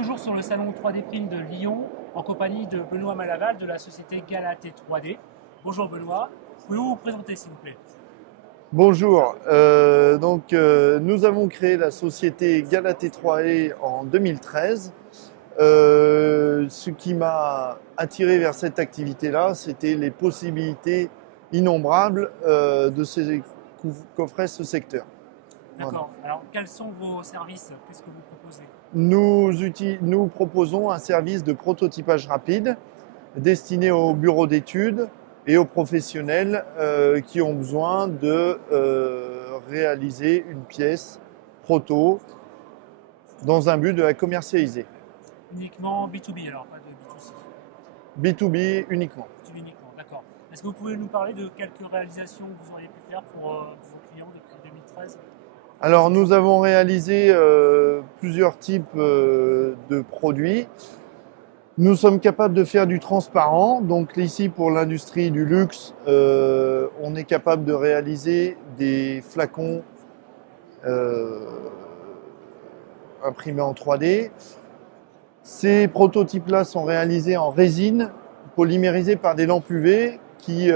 toujours sur le salon 3D Prime de Lyon, en compagnie de Benoît Malaval de la société Galatée 3D. Bonjour Benoît, pouvez-vous vous présenter s'il vous plaît? Bonjour, nous avons créé la société Galatée 3D en 2013. Ce qui m'a attiré vers cette activité-là, c'était les possibilités innombrables de ces qu'offrait ce secteur. D'accord, alors quels sont vos services? Qu'est-ce que vous proposez? Nous proposons un service de prototypage rapide destiné aux bureaux d'études et aux professionnels qui ont besoin de réaliser une pièce proto dans un but de la commercialiser. Uniquement B2B alors, pas de B2C? B2B uniquement. B2B uniquement, d'accord. Est-ce que vous pouvez nous parler de quelques réalisations que vous auriez pu faire pour vos clients depuis 2013? Alors nous avons réalisé plusieurs types de produits. Nous sommes capables de faire du transparent. Donc ici pour l'industrie du luxe, on est capable de réaliser des flacons imprimés en 3D. Ces prototypes-là sont réalisés en résine polymérisée par des lampes UV qui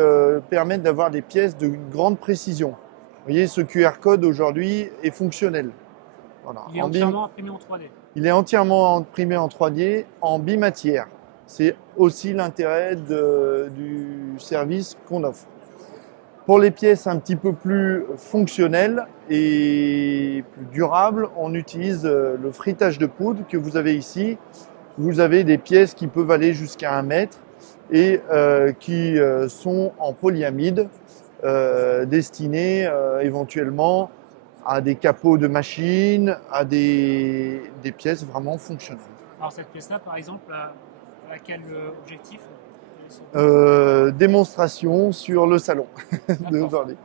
permettent d'avoir des pièces de grande précision. Vous voyez, ce QR code aujourd'hui est fonctionnel. Voilà. Il est entièrement imprimé en 3D? Il est entièrement imprimé en 3D en bimatière. C'est aussi l'intérêt du service qu'on offre. Pour les pièces un petit peu plus fonctionnelles et plus durables, on utilise le frittage de poudre que vous avez ici. Vous avez des pièces qui peuvent aller jusqu'à 1 mètre et qui sont en polyamide, destinées éventuellement à des capots de machines, à des pièces vraiment fonctionnelles. Alors cette pièce-là, par exemple, à quel objectif? Démonstration sur le salon d'aujourd'hui.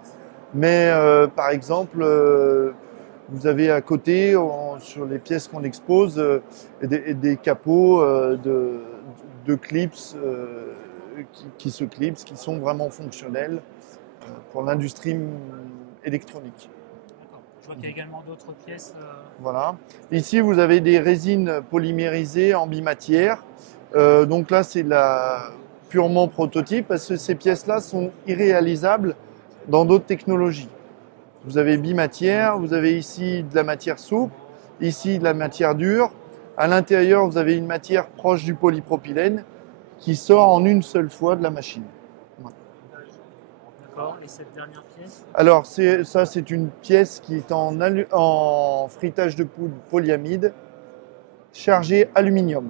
Mais par exemple, vous avez à côté, sur les pièces qu'on expose, des capots de clips qui se clipsent, qui sont vraiment fonctionnels pour l'industrie électronique. D'accord. Je vois qu'il y a également d'autres pièces. Voilà. Ici, vous avez des résines polymérisées en bimatière. Donc là, c'est purement prototype parce que ces pièces-là sont irréalisables dans d'autres technologies. Vous avez bimatière, vous avez ici de la matière souple, ici de la matière dure. À l'intérieur, vous avez une matière proche du polypropylène qui sort en une seule fois de la machine. D'accord. Et cette dernière pièce? Alors, c'est une pièce qui est en frittage de poudre polyamide chargée aluminium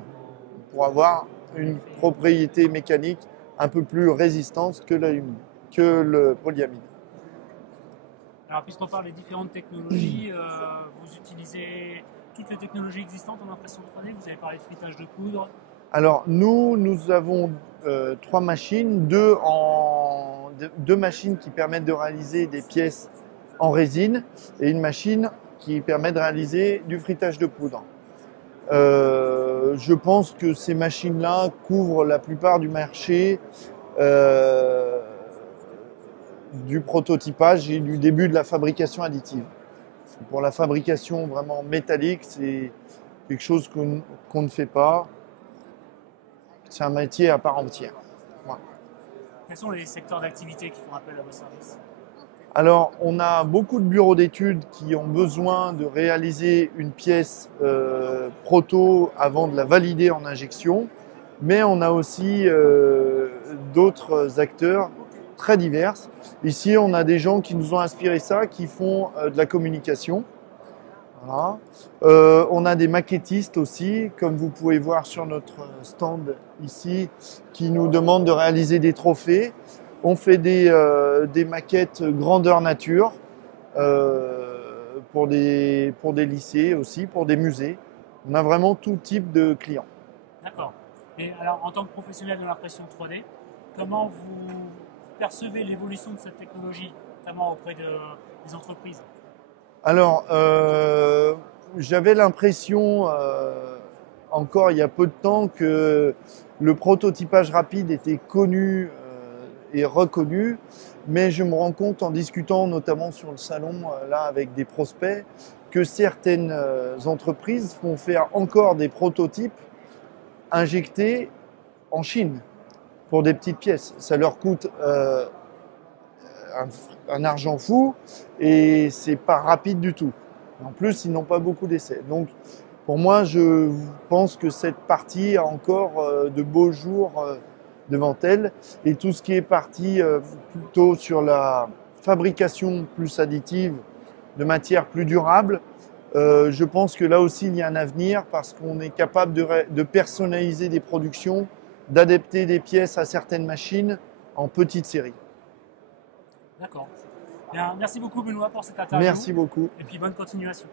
pour avoir une propriété mécanique un peu plus résistante que le polyamide. Alors, puisqu'on parle des différentes technologies, vous utilisez toutes les technologies existantes en impression 3D? Vous avez parlé de frittage de poudre. Alors, nous avons 3 machines, deux machines qui permettent de réaliser des pièces en résine et une machine qui permet de réaliser du frittage de poudre. Je pense que ces machines-là couvrent la plupart du marché du prototypage et du début de la fabrication additive. Pour la fabrication vraiment métallique, c'est quelque chose qu'on ne fait pas. C'est un métier à part entière. Voilà. Quels sont les secteurs d'activité qui font appel à vos services? Alors, on a beaucoup de bureaux d'études qui ont besoin de réaliser une pièce proto avant de la valider en injection, mais on a aussi d'autres acteurs très divers. Ici, on a des gens qui nous ont inspiré ça, qui font de la communication. Voilà. On a des maquettistes aussi, comme vous pouvez voir sur notre stand ici, qui nous demandent de réaliser des trophées. On fait des maquettes grandeur nature pour des lycées aussi, pour des musées. On a vraiment tout type de clients. D'accord. Et alors, en tant que professionnel de l'impression 3D, comment vous percevez l'évolution de cette technologie, notamment auprès des entreprises? Alors, j'avais l'impression, encore il y a peu de temps, que le prototypage rapide était connu et reconnu, Mais je me rends compte en discutant notamment sur le salon là avec des prospects que certaines entreprises font faire encore des prototypes injectés en Chine pour des petites pièces. Ça leur coûte un argent fou et c'est pas rapide du tout. En plus, ils n'ont pas beaucoup d'essais. Donc, pour moi, je pense que cette partie a encore de beaux jours devant elle. Et tout ce qui est parti plutôt sur la fabrication plus additive de matières plus durables, je pense que là aussi, il y a un avenir parce qu'on est capable de personnaliser des productions, d'adapter des pièces à certaines machines en petite série. D'accord. Bien, merci beaucoup Benoît pour cette interview. Merci beaucoup. Et puis bonne continuation.